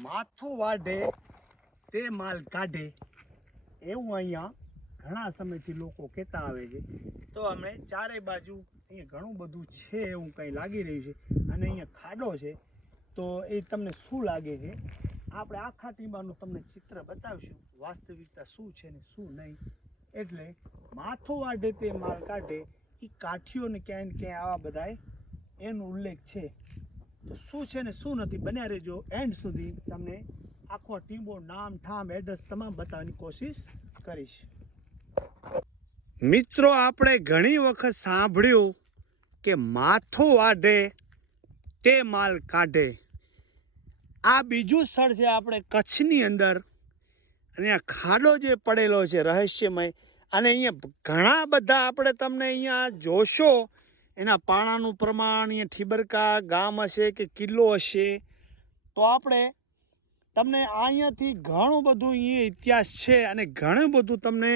માથું વાઢે, તે માલ કાઢે. એવું અહીંયા ઘણા સમયથી લોકો કહેતા આવે છે. તો અમે ચારે બાજુ અહીંયા ઘણું બધું છે એવું કંઈ લાગી રહ્યું છે. અને અહીંયા ખાડો છે. તો એ તમને શું લાગે છે? આપણે આખા ટીંબાનું તમને ચિત્ર બતાવીશું. વાસ્તવિકતા શું છે ને શું નહીં. એટલે માથું વાઢે, તે માલ કાઢે. એ કાઠીઓને ક્યાંય ને ક્યાંય આવા બધાય એનો ઉલ્લેખ છે. તો શું છે ને શું નથી? બન્યા રહેજો. એન્ડ સુધી તમને આખો ટીમો નામ, ઠામ એડ્રેસ તમામ બતાવવાની કોશિશ કરીશ. મિત્રો, આપણે ઘણી વખત સાંભળ્યું કે માથું વાઢે, તે માલ કાઢે. આ બીજું સ્થળ છે આપણે કચ્છની અંદર. અને આ ખાડો જે પડેલો છે, રહસ્યમય. અને અહીંયા ઘણા બધા આપણે તમને અહીંયા જોશો. એના પાણાનું પ્રમાણ, અહીંયા ઠીબરકા ગામ હશે કે કિલ્લો હશે, તો આપણે તમને અહીંયાથી ઘણું બધું અહીંયા ઇતિહાસ છે અને ઘણું બધું તમને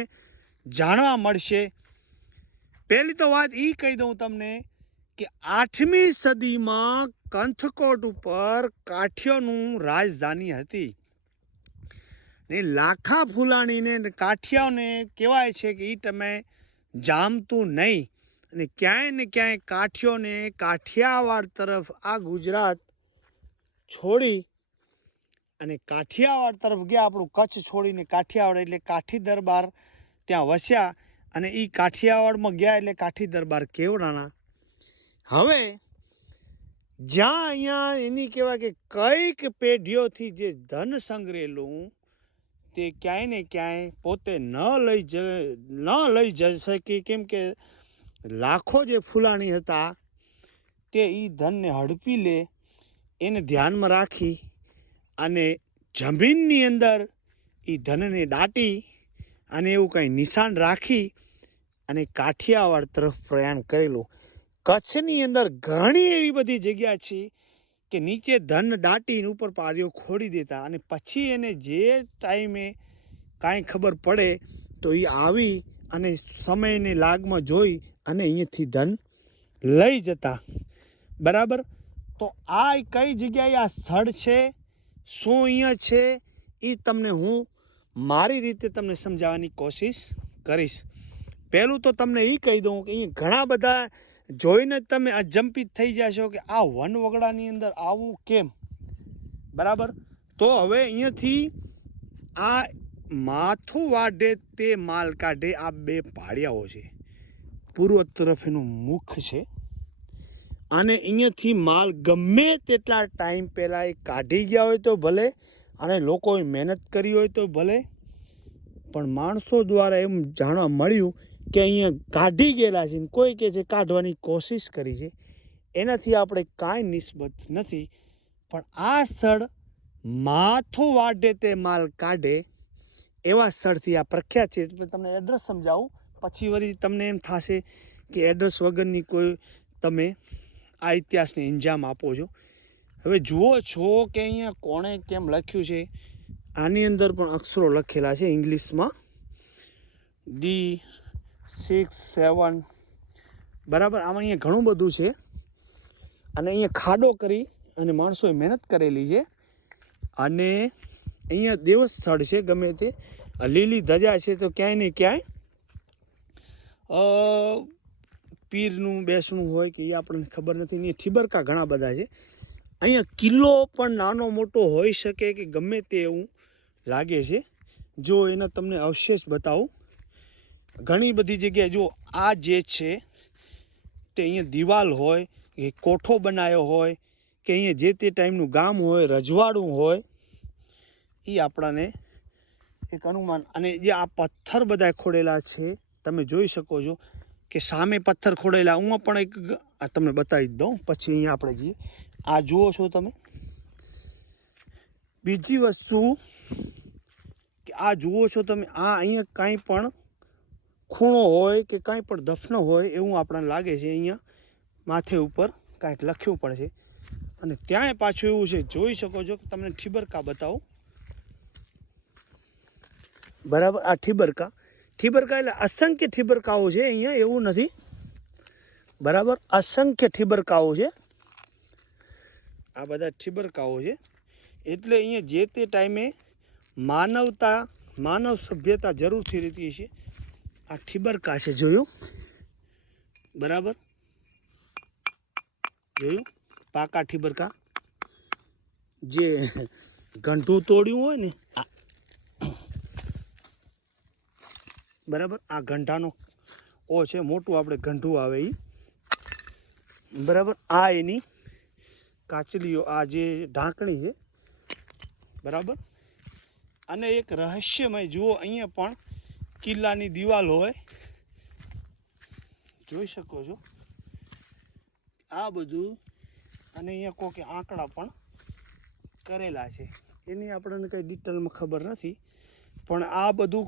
જાણવા મળશે. પહેલી તો વાત એ કહી દઉં તમને કે આઠમી સદીમાં કંથકોટ ઉપર કાઠિયોનું રાજધાની હતી. ને લાખા ફૂલાણીને કાઠિયાઓને કહેવાય છે કે એ તમે જામતું નહીં. અને ક્યાંય ને ક્યાંય કાઠિયોને કાઠિયાવાડ તરફ આ ગુજરાત છોડી અને કાઠિયાવાડ તરફ ગયા. આપણું કચ્છ છોડીને કાઠિયાવાડ એટલે કાઠી દરબાર ત્યાં વસ્યા અને એ કાઠિયાવાડમાં ગયા એટલે કાઠી દરબાર કેવડાના. હવે જ્યાં અહીંયા એની કહેવાય કે કંઈક પેઢીઓથી જે ધન સંગ્રહેલું તે ક્યાંય ને ક્યાંય પોતે ન લઈ જ, ન લઈ જઈ શકે. કેમ કે લાખો જે ફૂલાણી હતા, તે એ ધનને હડપી લે, એને ધ્યાનમાં રાખી અને જમીનની અંદર એ ધનને દાટી અને એવું કંઈ નિશાન રાખી અને કાઠિયાવાડ તરફ પ્રયાણ કરેલું. કચ્છની અંદર ઘણી એવી બધી જગ્યા છે કે નીચે ધન દાટીને ઉપર પારીઓ ખોડી દેતા અને પછી એને જે ટાઈમે કાંઈ ખબર પડે તો એ આવી અને સમયને લાગમાં જોઈ અને અહીંયાથી ધન લઈ જતા. બરાબર? તો આ કઈ જગ્યાએ આ સ્થળ છે? શું અહીંયા છે? એ તમને હું મારી રીતે તમને સમજાવવાની કોશિશ કરીશ. પહેલું તો તમને એ કહી દઉં કે અહીંયા ઘણા બધા જોઈને તમે અજંપિત થઈ જશો કે આ વનવગડાની અંદર આવું કેમ? બરાબર? તો હવે અહીંયાથી આ માથું વાઢે તે માલ કાઢે આ બે પાળિયાઓ છે. પૂર્વ તરફ એનું મુખ છે. અને અહીંયાથી માલ ગમે તેટલા ટાઈમ પહેલાં એ કાઢી ગયા હોય તો ભલે, અને લોકોએ મહેનત કરી હોય તો ભલે. પણ માણસો દ્વારા એમ જાણવા મળ્યું કે અહીંયા કાઢી ગયેલા છે કોઈ કે છે કાઢવાની કોશિશ કરી છે, એનાથી આપણે કાંઈ નિસ્બત નથી. પણ આ સ્થળ માથું વાઢે તે માલ કાઢે એવા સ્થળથી આ પ્રખ્યાત છે. તમને એડ્રેસ સમજાવું? પછી વળી તમને એમ થશે કે એડ્રેસ વગરની કોઈ તમે આ ઇતિહાસને અંજામ આપો છો. હવે જુઓ છો કે અહીંયા કોણે કેમ લખ્યું છે. આની અંદર પણ અક્ષરો લખેલા છે ઇંગ્લિશમાં. ડી સિક્સ સેવન બરાબર, આમાં અહીંયા ઘણું બધું છે. અને અહીંયા ખાડો કરી અને માણસોએ મહેનત કરેલી છે. અને અહીંયા દેવસ્થળ છે ગમે તે. લીલી ધજા છે તો ક્યાંય ને ક્યાંય પીરનું બેસણું હોય કે એ આપણને ખબર નથી ને ઠીબરકા ઘણા બધા છે. અહીંયા કિલ્લો પણ નાનો મોટો હોઈ શકે કે ગમે તે એવું લાગે છે. જો એના તમને અવશેષ બતાવું. ઘણી બધી જગ્યાએ જો આ જે છે, તે અહીંયા દિવાલ હોય કે કોઠો બનાવ્યો હોય, કે અહીંયા જે તે ટાઈમનું ગામ હોય, રજવાડું હોય, એ આપણાને એક અનુમાન અને જે આ પથ્થર બધા ખોડેલા છે તમે જોઈ શકો છો કે સામે પથ્થર ખોડેલા હું પણ એક આ તમને બતાવી જ દઉં, પછી અહીંયા આપણે જઈએ. આ જુઓ છો તમે. બીજી વસ્તુ કે આ જુઓ છો તમે, આ અહીંયા કાંઈ પણ ખૂણો હોય કે કાંઈ પણ દફનો હોય એવું આપણને લાગે છે અહીંયા માથે ઉપર કાંઈક લખ્યું પણ છે. અને ત્યાંય પાછું એવું છે, જોઈ શકો છો કે તમને ઠીબરકા બતાવું. બરાબર? આ ઠીબરકા. ઠીબરકા એટલે અસંખ્ય ઠીબરકાઓ છે અહીંયા, એવું નથી. બરાબર? અસંખ્ય ઠીબરકાઓ છે. આ બધા ઠીબરકાઓ છે. એટલે અહીંયા જે તે ટાઈમે માનવતા, માનવ સભ્યતા જરૂરથી રહેતી છે આ ઠીબરકા છે, જોયું? બરાબર? જોયું? પાકા ઠીબરકા જે ગંઠું તોડ્યું હોય ને આ બરાબર? આ ગંઠાનો ઓ છે, મોટું આપણે ગંઠું આવે એ બરાબર? આ એની કાચલીઓ, આ જે ઢાંકણી છે, બરાબર? અને એક રહસ્યમય, જુઓ, અહીંયા પણ કિલ્લાની દિવાલ હોય. જોઈ શકો છો. આ બધું, અને અહીંયા કોકે આંકડા પણ કરેલા છે. એની આપણને કંઈ ડિટેલમાં ખબર નથી, પણ આ બધું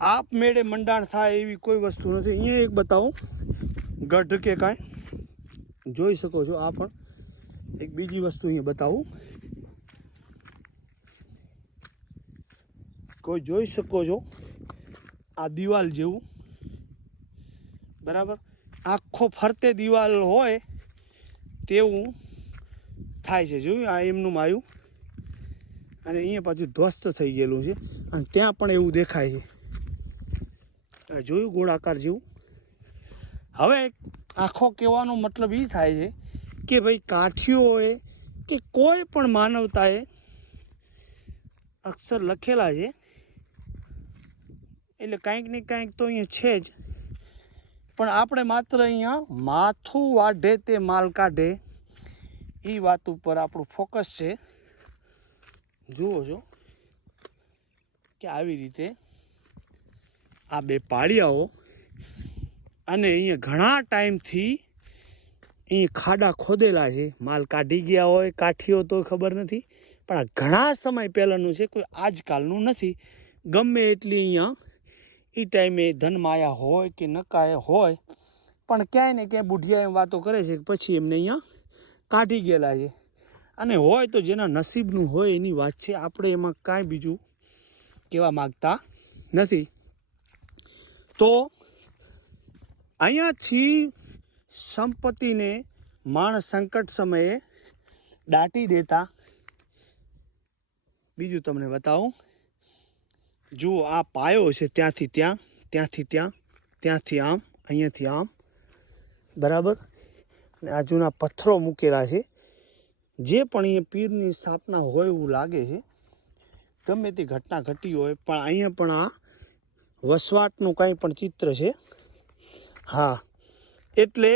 આપમેળે મંડાણ થાય એવી કોઈ વસ્તુ નથી. અહીંયા એક બતાવું. ગઢ કે કાંઈ. જોઈ શકો છો આ પણ. એક બીજી વસ્તુ અહીંયા બતાવું. કોઈ જોઈ શકો છો આ દિવાલ જેવું. બરાબર? આખો ફરતે દિવાલ હોય તેવું થાય છે. જોયું? આ એમનું માયું. અને અહીંયા પાછું ધ્વસ્ત થઈ ગયેલું છે. અને ત્યાં પણ એવું દેખાય છે. જોયું ગોળાકાર જેવું? હવે આખો કહેવાનો મતલબ એ થાય છે કે ભાઈ કાઠીઓએ કે કોઈ પણ માનવતાએ અક્ષર લખેલા છે. એટલે કાંઈક ને કાંઈક તો અહીંયા છે જ. પણ આપણે માત્ર અહીંયા માથું વાઢે તે માલ કાઢે એ વાત ઉપર આપણું ફોકસ છે. જુઓ છો કે આવી રીતે આ બે પાળિયાઓ અને અહીંયા ઘણા ટાઈમથી અહીં ખાડા ખોદેલા છે. માલ કાઢી ગયા હોય, કાઠીઓ તો ખબર નથી, પણ આ ઘણા સમય પહેલાંનું છે, કોઈ આજકાલનું નથી. ગમે એટલી અહીંયા એ ટાઈમે ધનમાયા હોય કે નકાય હોય, પણ ક્યાંય ને ક્યાંય બુઢિયા એમ વાતો કરે છે કે પછી એમને અહીંયા કાઢી ગયેલા છે. અને હોય તો જેના નસીબનું હોય એની વાત છે. આપણે એમાં કાંઈ બીજું કહેવા માગતા નથી. તો અહીંયાથી સંપત્તિને માણસ સંકટ સમયે દાટી દેતા. બીજું તમને બતાવું. જુઓ, આ પાયો છે ત્યાંથી ત્યાં ત્યાંથી ત્યાં, ત્યાંથી આમ, અહીંયાથી આમ. બરાબર? અને આ જૂના પથ્થરો મૂકેલા છે. જે પણ અહીંયા પીરની સ્થાપના હોય એવું લાગે છે. ગમે તે ઘટના ઘટી હોય, પણ અહીંયા પણ આ વસવાટનું કાંઈ પણ ચિત્ર છે. હા, એટલે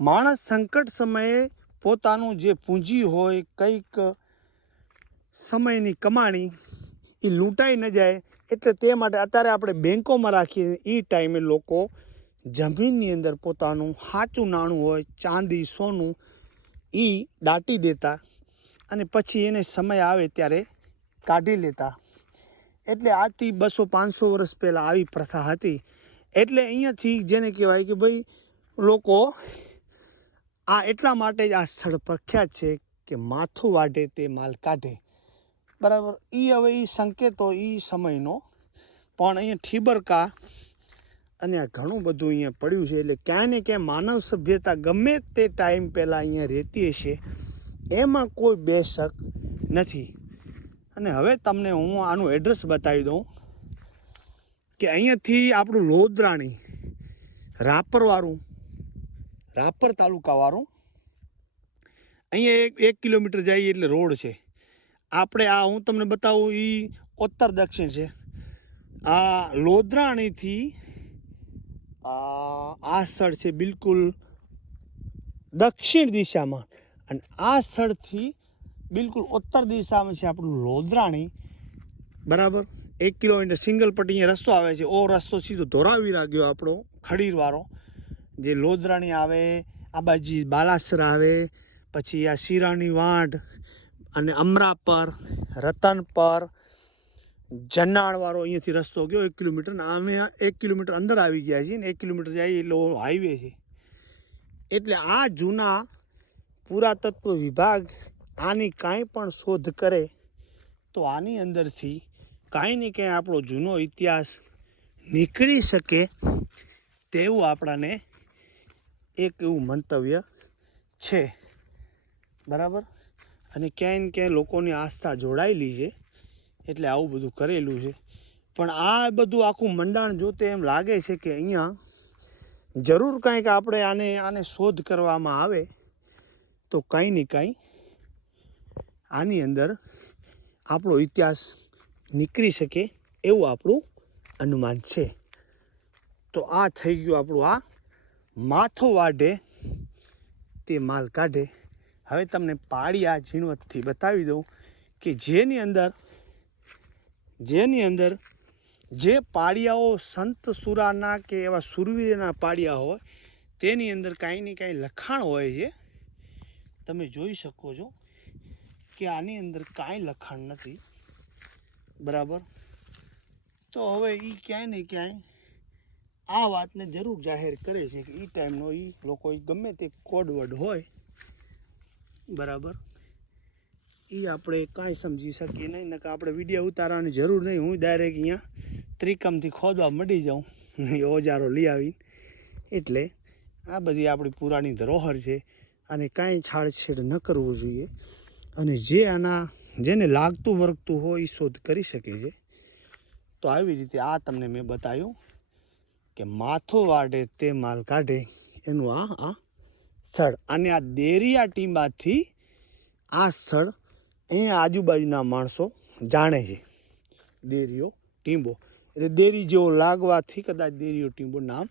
માણસ સંકટ સમયે પોતાનું જે પૂંજી હોય, કંઈક સમયની કમાણી એ લૂંટાઈ ન જાય. એટલે તે માટે અત્યારે આપણે બેંકોમાં રાખીએ એ ટાઈમે લોકો જમીનની અંદર પોતાનું સાચું નાણું હોય, ચાંદી, સોનું એ દાટી દેતા અને પછી એને સમય આવે ત્યારે કાઢી લેતા. એટલે આજથી બસો પાંચસો વર્ષ પહેલાં આવી પ્રથા હતી. એટલે અહીંયાથી જેને કહેવાય કે ભાઈ લોકો આ એટલા માટે જ આ સ્થળ પ્રખ્યાત છે કે માથું વાઢે તે માલ કાઢે. બરાબર? એ હવે એ સંકેતો એ સમયનો. પણ અહીંયા ઠીબરકા અને ઘણું બધું અહીંયા પડ્યું છે. એટલે ક્યાંય ને ક્યાંય માનવ સભ્યતા ગમે તે ટાઈમ પહેલાં અહીંયા રહેતી હશે. એમાં કોઈ બે શક નથી. અને હવે તમને હું આનું એડ્રેસ બતાવી દઉં કે અહીંયાથી આપણું લોદરાણી, રાપરવાળું, રાપર તાલુકાવાળું, અહીંયા એક એક કિલોમીટર જઈએ એટલે રોડ છે. આપણે આ હું તમને બતાવું એ ઉત્તર દક્ષિણ છે. આ લોધરાણીથી આ સ્થળ છે બિલકુલ દક્ષિણ દિશામાં. અને આ સ્થળથી બિલકુલ ઉત્તર દિશામાં છે આપણું લોધરાણી. બરાબર? એક કિલોમીટર સિંગલ પટ્ટી રસ્તો આવે છે. ઓ રસ્તો સીધો ધોરાવી રાખ્યો આપણો ખડીરવાળો જે લોદરાણી આવે, આ બાજુ બાલાસર આવે, પછી આ શિરાણી વાંઢ અને અમરાપર, રતનપર જનાળવાળો અહીંયાથી રસ્તો ગયો એક કિલોમીટર. અમે એક કિલોમીટર અંદર આવી ગયા છીએ ને એક કિલોમીટર જાય એટલે હાઈવે છે. એટલે આ જૂના પુરાતત્વ વિભાગ આની કાંઈ પણ શોધ કરે, તો આની અંદરથી કાંઈ ને કાંઈ આપણો જૂનો ઇતિહાસ નીકળી શકે તેવું આપણાને એક એવું મંતવ્ય છે. બરાબર? અને ક્યાંય ને ક્યાંય લોકોની આસ્થા જોડાયેલી છે, એટલે આવું બધું કરેલું છે. પણ આ બધું આખું મંડાણ જોતે એમ લાગે છે કે અહીંયા જરૂર કાંઈક આપણે આને આને શોધ કરવામાં આવે, તો કાંઈ ને કાંઈ આની અંદર આપણો ઇતિહાસ નીકળી શકે એવું આપણું અનુમાન છે. તો આ થઈ ગયું આપણું આ માથો વાઢે તે માલ કાઢે. હવે તમને પાળિયા ઝીણવટથી બતાવી દઉં કે જેની અંદર જેની અંદર જે પાળિયાઓ સંત સુરાના કે એવા સુરવીરના પાળિયા હોય, તેની અંદર કાંઈ ને કાંઈ લખાણ હોય છે. તમે જોઈ શકો છો. કે આની અંદર કાંઈ લખાણ નથી. બરાબર? તો હવે એ ક્યાંય ને ક્યાંય આ વાતને જરૂર જાહેર કરે છે કે એ ટાઈમનો એ લોકો ગમે તે કોડવર્ડ હોય, બરાબર? એ આપણે કાંઈ સમજી શકીએ નહીં નકા આપણે વીડિયો ઉતારવાની જરૂર નહીં. હું ડાયરેક્ટ અહીંયા ત્રિકમથી ખોદવા મળી જાઉં, ને ઓજારો લઈ આવીને. એટલે આ બધી આપણી પુરાણી ધરોહર છે, અને કાંઈ છાડછેડ ન કરવું જોઈએ. અને જે આના, જેને લાગતું વર્ગતું હોય એ શોધ કરી શકે છે. તો આવી રીતે આ તમને મેં બતાવ્યું કે માથો વાઢે તે માલ કાઢે એનું આ આ સ્થળ. અને આ દેરિયા ટીંબાથી આ સ્થળ અહીંયા આજુબાજુના માણસો જાણે છે. દેરીઓ ટીંબો. એટલે દેરી જેવો લાગવાથી કદાચ દેરીઓ ટીંબો નામ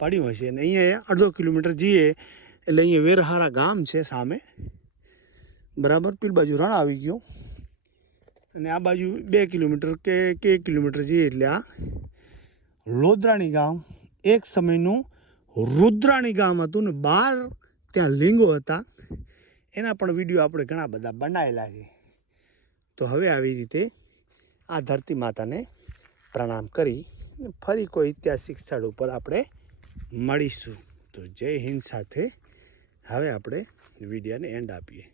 પડ્યું હશે. અને અહીંયા અડધો કિલોમીટર જઈએ, એટલે અહીંયા વેરહારા ગામ છે સામે. બરાબર, પેલી બાજુ રણ આવી ગયો. અને આ બાજુ બે કિલોમીટર કે એક કિલોમીટર જઈએ એટલે આ લોદરાણી ગામ. એક સમયનું રુદ્રાણી ગામ હતું ને બાર ત્યાં લિંગો હતા. એના પણ વીડિયો આપણે ઘણા બધા બનાવેલા છે. તો હવે આવી રીતે આ ધરતી માતાને પ્રણામ કરી ફરી કોઈ ઐતિહાસિક સ્થળ ઉપર આપણે મળીશું. તો જય હિન્દ સાથે હવે આપણે વિડીયોને એન્ડ આપીએ.